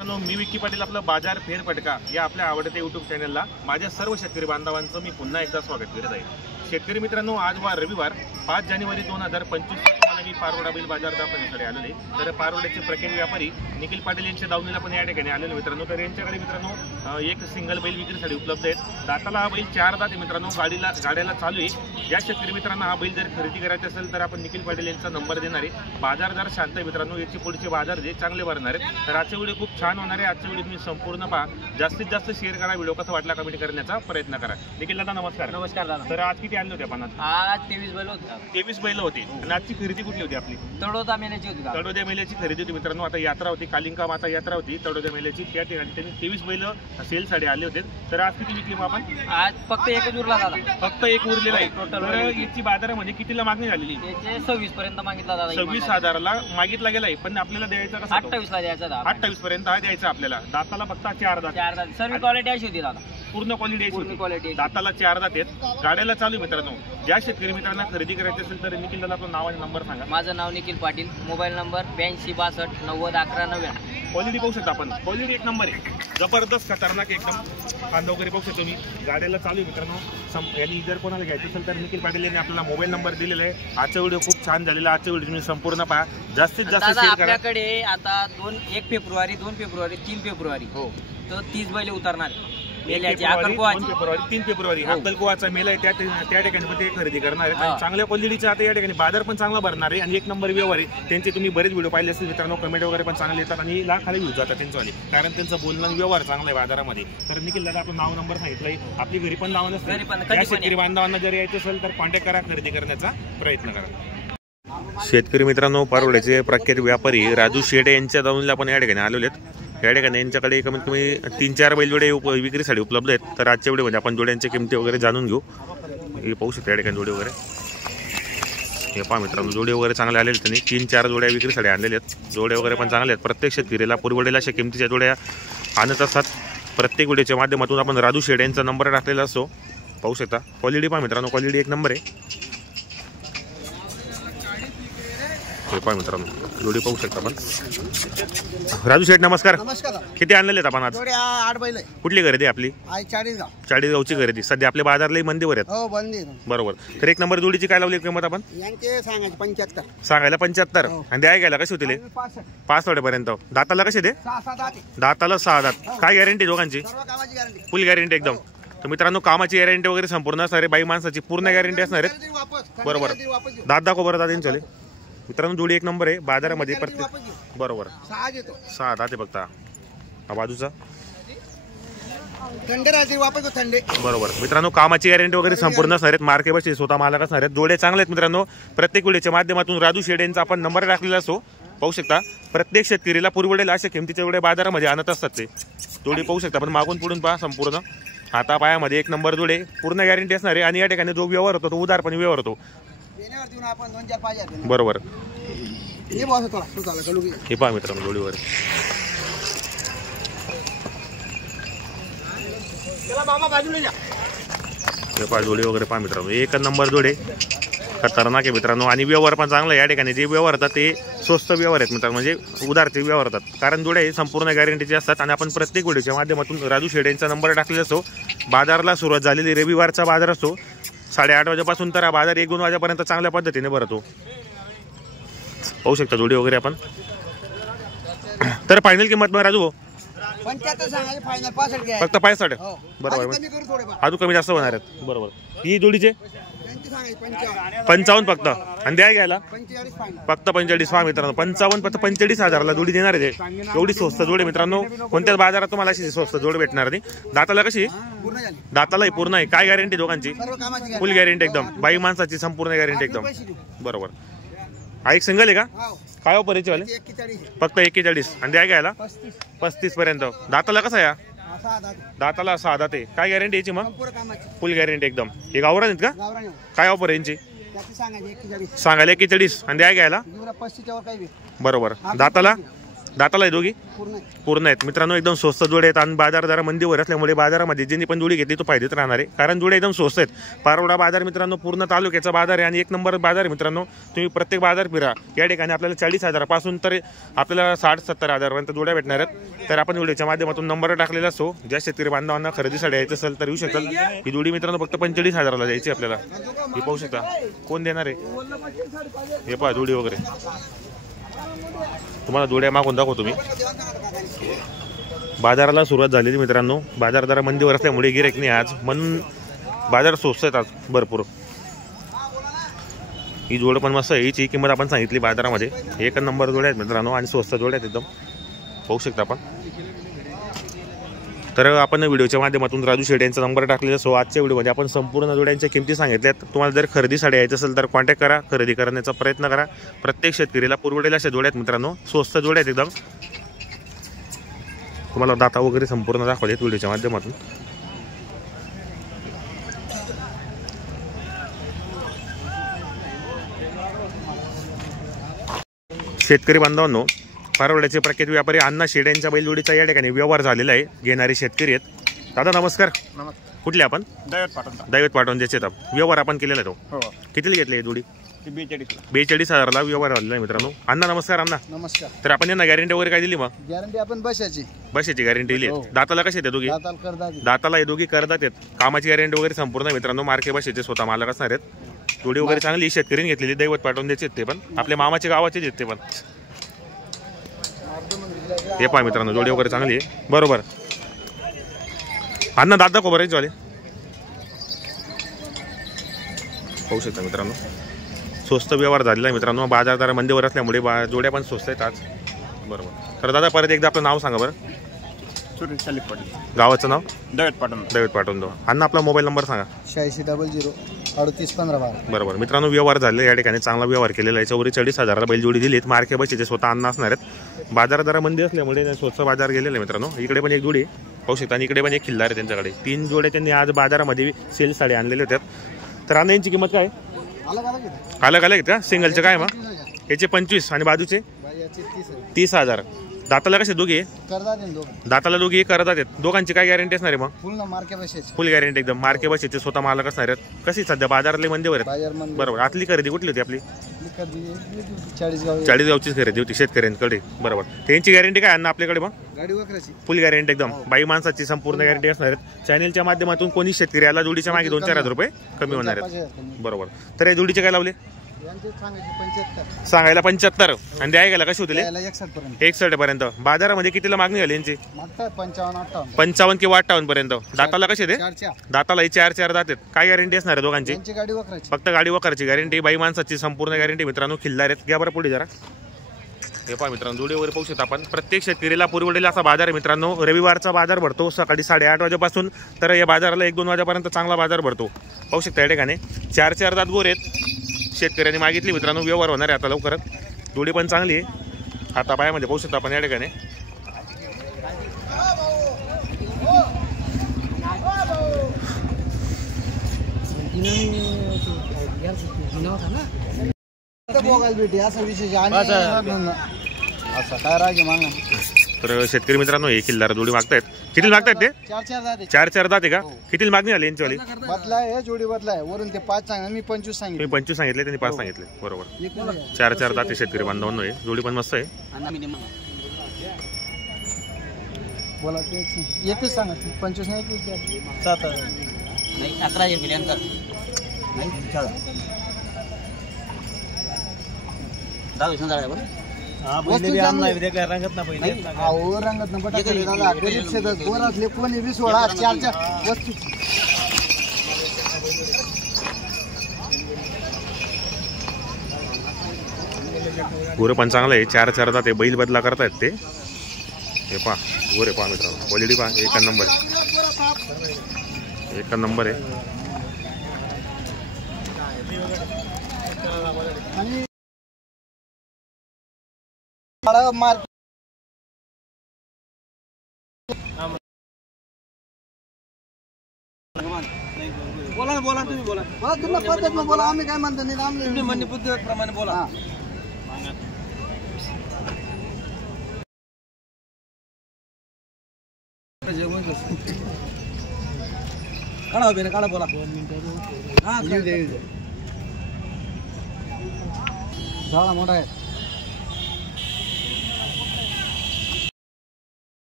मी विक्की पाटील आपलं बाजार फेर फटका या आपल्या आवडत्या YouTube चॅनलला माझ्या सर्व शेतकरी बांधवांचं मी पुन्हा एकदा स्वागत करत आहे। शेतकरी मित्रांनो, आज वार रविवार 5 जानेवारी 2025 मी पारोडा बैल बाजार दाखवण्यासाठी आलेले। तर पारोड्याचे प्रकेंड व्यापारी निखिल पाटील यांच्या दावणीला पण या ठिकाणी आलेले मित्रांनो। तर यांच्याकडे मित्रांनो एक सिंगल बैल विक्रीसाठी उपलब्ध आहेत। दाताला हा बैल 4 दात मित्रांनो, गाड्याला चालू आहे। ज्या शेतकरी मित्रांना हा बैल जर खरेदी करायचा असेल तर आपण निखिल पाटील यांचा नंबर देणार आहे। बाजार जर शांत आहे मित्रांनो, याची पुढचे बाजार जे चांगले भरणार आहेत। तर आजचा व्हिडिओ खूप छान होणार आहे। आजचा व्हिडिओ तुम्ही संपूर्ण पहा, जास्तीत जास्त शेअर करा, व्हिडिओ कसा वाटला कमेंट करण्याचा प्रयत्न करा। निखिल दादा नमस्कार। नमस्कार दादा। तर आज किती आणले होते आपण? आज 23 बैल होते। 23 बैल होती। आणि आजची खरेदी कुठली होती आपली? तळोदा मेल्याची होती। तळोदा मेल्याची खरेदी होती मित्रांनो। आता यात्रा होती, कालिंका माता यात्रा होती तळोदा मेल्याची, त्या ठिकाणी त्यांनी 23 बैल सेल साठी आले होते। तर आज किती विकली आपण? आज फक्त एकच उरला दादा, फक्त एक उरलेला आहे टोटल। याची बाजारामध्ये कितीला मागणी झालेली? याचे 26 पर्यंत मागितला दादा। 26,000ला मागितला गेलाय, पण आपल्याला द्यायचा कसा? 28 ला द्यायचा दादा। 28 पर्यंत हा द्यायचा आपल्याला। दाताला फक्त 4 दात। 4 दात सर्व क्वालिटी अशी होती दादा, पूर्ण क्वालिटी क्वालिटी। दाताला 4 दात आहेत, गाड्याला चालू मित्रांनो। ज्या शेतकरी मित्रांना खरेदी करायची असेल तर निखिल दादा आपलं नाव आणि नंबर सांगा। माझं नाव Nikhil Patil, mobile number 82 62 90 11 99। Quality पाहू शकता आपण, क्वालिटी एक नंबर आहे, जबरदस्त खतरनाक एकदम। खांदा वगैरे पाहू शकतो तुम्ही, गाड्याला चालू मित्रांनो। यांनी जर कोणाला घ्यायचं असेल तर निखिल पाटील यांनी आपल्याला मोबाईल नंबर दिलेला आहे। आजचा व्हिडिओ खूप छान झालेला, आजचा व्हिडिओ तुम्ही संपूर्ण पहा, जास्तीत जास्त शेअर करा। आपल्याकडे आता 1 फेब्रुवारी 2 फेब्रुवारी 3 फेब्रुवारी हो तर 30 बैल उतरणार। 1 फेब्रुवारी 3 फेब्रुवारी अक्कलकुवाचा मेला आहे, त्या ठिकाणी पण ते खरेदी करणार आहे। चांगल्या क्वालिटीचे आता या ठिकाणी बाजार पण चांगला भरणार आहे आणि एक नंबर व्यवहार आहे त्यांचे। तुम्ही बरेच व्हिडिओ पाहिले असतील मित्रांनो, कमेंट वगैरे पण चांगले येतात आणि लाखाला व्ह्यूज जातात त्यांच्यावाले, कारण त्यांचं बोलणं व्यवहार चांगला आहे बाजारामध्ये। तर निखिल दादा आपलं नाव नंबर सांगितलंय, आपली घरी पण नाव नसतं, त्या शेतकरी बांधवांना जर यायचं असेल तर कॉन्टॅक्ट करा, खरेदी करण्याचा प्रयत्न करा। शेतकरी मित्रांनो, पारोड्याचे प्रख्यात व्यापारी राजू शेटे यांच्या दावणीला पण या ठिकाणी आलेले आहेत। या ठिकाणी यांच्याकडे कमीत कमी 3-4 बैलजोडे विक्रीसाठी उपलब्ध आहेत। तर आजच्या व्हिडिओमध्ये आपण जोड्यांच्या किमती वगैरे जाणून घेऊ। हे पाहू शकता या ठिकाणी जोडे वगैरे, हे पहा मित्रांनो, जोडे वगैरे चांगले आलेले आहेत। त्यांनी 3-4 जोड्या विक्रीसाठी आणलेले आहेत। जोडे वगैरे पण चांगले आहेत। प्रत्येक शेतकरीला पुरवडेला अशा किमतीच्या जोड्या आणत असतात। प्रत्येक व्हिडिओच्या माध्यमातून आपण राजू शेटे यांचा नंबर टाकलेला असतो, पाहू शकता। क्वालिटी पहा मित्रांनो, क्वालिटी एक नंबर आहे। हे पहा मित्रांनो, जोडी पाहू शकता आपण। राजू शेठ नमस्कार। नमस्कार। किती आणलेले आपण आज? 8 बैल आहे। कुठली खरेदी आपली? 40 खरेदी। सध्या आपल्या बाजारलाही मंदीवर आहेत। हो बंदी। बरोबर। तर एक नंबर जोडीची काय लावली किंमत आपण? यांचे सांगायचे 75। सांगायला 75 आणि द्याय गेला कशी होतील? 65 पर्यंत। दाताला कसे दे? 6 दाताला 6 दात। काय गॅरंटी दोघांची? सर्व कामाची गॅरंटी, फुल गॅरंटी एकदम। तर मित्रांनो, कामाची गॅरंटी वगैरे संपूर्ण असणार आहे, बाई माणसाची पूर्ण गॅरंटी असणार आहे। बरोबर। दात दाखव बरं दादा यांच्याले मित्रांनो, जोडी एक नंबर आहे बाजारामध्ये प्रत्येक। बरोबर। 6 दाते फक्त। हा बाजूचा थंडे राहते वापस थंडे। बरोबर मित्रांनो, कामाची गॅरंटी वगैरे संपूर्ण असणार आहेत, मार्के बसचे स्वतः मालक असणार आहेत। जोडे चांगले आहेत मित्रांनो। प्रत्येक व्हिडिओच्या माध्यमातून राजू शेटे यांचा आपण नंबर टाकलेला असतो, पाहू शकता। प्रत्येक शेतकरीला पुरवडेला अशा किमतीच्या जोड्या बाजारामध्ये आणत असतात ते। जोडी पाहू शकता, पण मागून पुढून पहा संपूर्ण हाता पायामध्ये एक नंबर जोडे, पूर्ण गॅरंटी असणार आहे। आणि या ठिकाणी जो व्यवहार होतो तो उदारपणे व्यवहार होतो। बरोबर। हे पहा मित्रांनो, जोडीवर हे पहा जोडी वगैरे पहा मित्रांनो, एक नंबर जोडे, खतरनाक आहे मित्रांनो। आणि व्यवहार पण चांगला आहे। या ठिकाणी जे व्यवहार होतात ते स्वस्त व्यवहार आहेत मित्रांनो, म्हणजे उदारचे व्यवहार होतात, कारण जोडे हे संपूर्ण गॅरंटीचे असतात। आणि आपण प्रत्येक व्हिडिओच्या माध्यमातून राजू शेटे यांचा नंबर टाकलेला असतो। बाजारला सुरुवात झालेली रविवारचा बाजार असतो, 8:30 वाजेपासून तर हा बाजार 1-2 वाजेपर्यंत चांगल्या पद्धतीने भरतो, पाहू शकता जोडी वगैरे आपण। तर फायनल किंमत मग राजू 75 सांगायचे, फायनल 65 घ्या। फक्त 65? बरोबर। थोडे कमी जास्त होणार आहेत। बरोबर। ही जोडीचे 55 फक्त, आणि द्याय घ्यायला 45 फायनल, फक्त 45। पहा मित्रांनो, 55 फक्त 45,000ला जोडी देणार आहे ते। एवढी स्वस्त जोडी मित्रांनो, कोणत्याच बाजारात तुम्हाला अशी स्वस्त जोड भेटणार नाही। दाताला कशी? दातालाही पूर्ण आहे। काय गॅरंटी दोघांची? फुल गॅरंटी एकदम, बाई माणसाची संपूर्ण गॅरंटी एकदम। बरोबर। हा एक सिंगल आहे का? काय ऑफर याची वाले? फक्त 41 आणि द्या घ्यायला 35 पर्यंत। दाताला कसा या? दाताला 6 दाते। काय गॅरंटी याची मग? फुल गॅरंटी एकदम। हे गावरान आहेत का? काय ऑफर यांची? सांगायला 41 आणि द्या घ्यायला? बरोबर। दाताला दाताला आहे दोघी पूर्ण पूर्ण आहेत मित्रांनो. एकदम स्वस्त जोडे आहेत आणि बाजार जरा मंदीवर असल्यामुळे बाजारामध्ये ज्यांनी पण जोडी घेतली तो फायदेत राहणार आहे, कारण जोडे एकदम स्वस्त आहेत. पारोडा बाजार मित्रांनो पूर्ण तालुक्याचा बाजार आहे आणि एक नंबर बाजार आहे मित्रांनो. तुम्ही प्रत्येक बाजार फिरा, या ठिकाणी आपल्याला 40,000पासून तर आपल्याला 60-70 हजारपर्यंत जोड्या भेटणार आहेत. तर आपण व्हिडिओच्या माध्यमातून नंबर टाकलेला असतो, ज्या शेतकरी बांधवांना खरेदीसाठी यायचं असेल तर येऊ शकतात. ही जोडी मित्रांनो फक्त 45,000ला द्यायची आपल्याला. ही पाहू शकता. कोण देणार आहे हे पहा जोडी वगैरे. तुम्हाला जोड्या मागून दाखवतो मी. बाजाराला सुरुवात झालेली मित्रांनो. बाजार जरा मंदीवर असल्यामुळे गिऱ्हाईक नाही आज, म्हणून बाजार स्वस्त आहेत आज भरपूर. ही जोड पण मस्त आहे. हिची किंमत आपण सांगितली बाजारामध्ये. एक नंबर जोड्या आहेत मित्रांनो आणि स्वस्त जोड्या आहेत एकदम, पाहू शकता आपण. तर आपण व्हिडिओच्या माध्यमातून राजू शेट यांचा नंबर टाकलेला असो. आजच्या व्हिडिओमध्ये आपण संपूर्ण जोड्यांच्या किमती सांगितल्यात. तुम्हाला जर खरेदीसाठी यायचं असेल तर कॉन्टॅक्ट करा, खरेदी करण्याचा प्रयत्न करा. प्रत्येक शेतकरीला पुरवडेल अशा जोड्या आहेत मित्रांनो, स्वस्त जोड्या आहेत एकदम. तुम्हाला दाता वगैरे संपूर्ण दाखवले व्हिडिओच्या माध्यमातून. शेतकरी बांधवांनो, पारोड्याचे प्रख्यात व्यापारी अण्णा शेड यांच्या बैलजोडीचा या ठिकाणी व्यवहार झालेला आहे. घेणारे शेतकरी आहेत. दादा नमस्कार. कुठले आपण? दैवत पाटण ज्याचे व्यवहार आपण केलेला आहे तो. कितीला घेतले जोडी? 42,000ला व्यवहार झालेला आहे मित्रांनो. अण्णा नमस्कार. अण्णा नमस्कार. तर आपण यांना गॅरंटी वगैरे काय दिली? मग गॅरंटी आपण बसाची गॅरंटी दिली. दाताला कसे आहेत दोघी? दाताला हे दोघी करतात आहेत. कामाची गॅरंटी वगैरे संपूर्ण मित्रांनो. मार्के बसाचे स्वतः मालक असणार आहेत. जोडी वगैरे चांगली शेतकरीने घेतलेली. दैवत पाटण द्यायचे ते पण आपल्या मामाच्या गावाचे आहेत ते पण. हे पहा मित्रांनो जोडी वगैरे चांगली आहे. बरोबर. अण्णा दादा को बरेच झाले पाहू शकता मित्रांनो. स्वस्त व्यवहार झालेला आहे मित्रांनो. बाजार जरा मंदीवर असल्यामुळे जोड्या पण स्वस्त आहेत आज. बरोबर. तर दादा परत एकदा आपलं नाव सांगा बरं. गावाचं नाव? दैवत पाटण. अण्णा आपला मोबाईल नंबर सांगा. 8600 बरोबर मित्रांनो. व्यवहार झाले या ठिकाणी, चांगला व्यवहार केलेला आहे. 44,000ला बैलजोडी दिलीत. मार्के बसीचे स्वतः अण्णा असणार आहेत. बाजार जरा मंदी असल्यामुळे स्वस्त बाजार गेलेला आहे मित्रांनो. इकडे पण एक जोडी पाहू शकता आणि इकडे पण एक खिल्लार आहे त्यांच्याकडे. 3 जोड्या त्यांनी आज बाजारामध्ये सेल साडे आणलेले होत्या. तर अण्णा यांची किंमत काय? अलग अलग आहेत का? सिंगलचे काय मग? याचे 25 आणि बाजूचे 30,000. दाताला कसे दोघे? दाताला दोघी करतात आहेत. दोघांची काय गॅरंटी असणार आहे मग? फुल गॅरंटी एकदम. मार्के बसेचे स्वतः मालक असणार आहेत. कशी सध्या बाजारातले मंदीवर आहेत. बरोबर. आतली खरेदी कुठली होती आपली? 40 गावचीच खरेदी होती शेतकऱ्यांकडे. बरोबर. त्यांची गॅरंटी काय अण्णा आपल्याकडे मग? फुल गॅरंटी एकदम. बाई माणसाची संपूर्ण गॅरंटी असणार आहेत. चॅनलच्या माध्यमातून कोणी शेतकरी याला जोडीच्या मागे 2-4 हजार रुपये कमी होणार आहेत. बरोबर. तर या जोडीचे काय लावले? सांगायला 75 आणि द्यायला कशी होतील? 61 पर्यंत. बाजारामध्ये कितीला मागणी झाली यांची? 55 किंवा 58 पर्यंत. दाताला कसे ते? दाताला 4 दात आहेत. काय गॅरंटी असणार आहे दोघांची? फक्त गाडी वखराची गॅरंटी. बाई माणसाची संपूर्ण गॅरंटी मित्रांनो. खिल्लार आहेत. घ्या बरं पुढे जरा. हे पहा मित्रांनो जोडी वगैरे पाहू शकता आपण. प्रत्येक शेतकरीला पुरवडेल असा बाजार आहे मित्रांनो. रविवारचा बाजार भरतो सकाळी 8:30 वाजेपासून तर या बाजाराला 1-2 वाजेपर्यंत चांगला बाजार भरतो. पाहू शकता या ठिकाणी 4 दात गोर आहेत. शेतकऱ्यांनी मागितली मित्रांनो. व्यवहार होणार आहे आता लवकरच. जोडी पण चांगली आहे. हाता पायामध्ये पाहू शकता आपण या ठिकाणी. तर शेतकरी मित्रांनो हे किल्लार जोडी मागतायत. किती मागतायत ते? 4 दात आहे का? किती मागणी झाली यांची वाली? जोडी बदलाय वरून ते 5 सांगितलं. मी 25 सांगितले. 25 सांगितले त्यांनी 5 सांगितले. बरोबर. 4 दात शेतकरी बांधवांनो. आहे जोडी पण मस्त आहे. बोला ते 21 सांगा. 25 नाही 21 7 नाही 11 मिलियन रंगत नंबर कोणी 20 वळा 4 वस्तू. गोरे पण चांगलं आहे. 4 दात बैल बदला करतायत ते. हे पहा गोरे पहा मित्रांनो. क्वालिटी पहा. एक नंबर आहे. बोला तुम्ही बोला. आम्ही काय म्हणतो नाही. आम्ही प्रमाणे बोला. काढा उभे काढा बोला हा झाला मोठा आहे